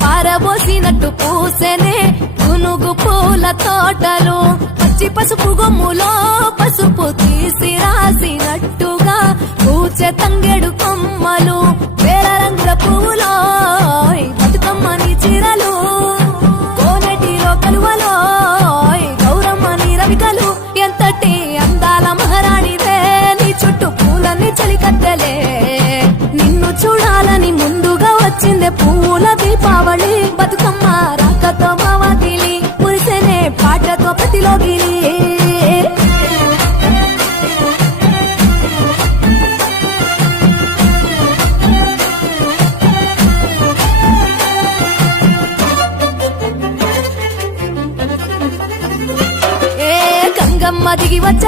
పారబోసినట్టు పూసెనే గునుగు పూల తోటలు పచ్చి పసుపు గొమ్ములో పసుపు తీసి రాసినట్టుగా పూచె తంగెడు కొమ్మలు వేల రంగుల పువ్వులో బతుకమ్మని చీరలు కోనటిలో కలువలో గౌరమ్మని రవికలు ఎంతటి అందాల మహారాణివే నీ చుట్టూ పూలన్నీ చలికత్తెలే నిన్ను చూడాలని ముందుగా వచ్చిందే పూల దీపావళి బతుకమ్మ రాకతో మావతిలి మురిసెనే పాటతో ప్రతిలోగిలి గంగమ్మ దిగి వచ్చ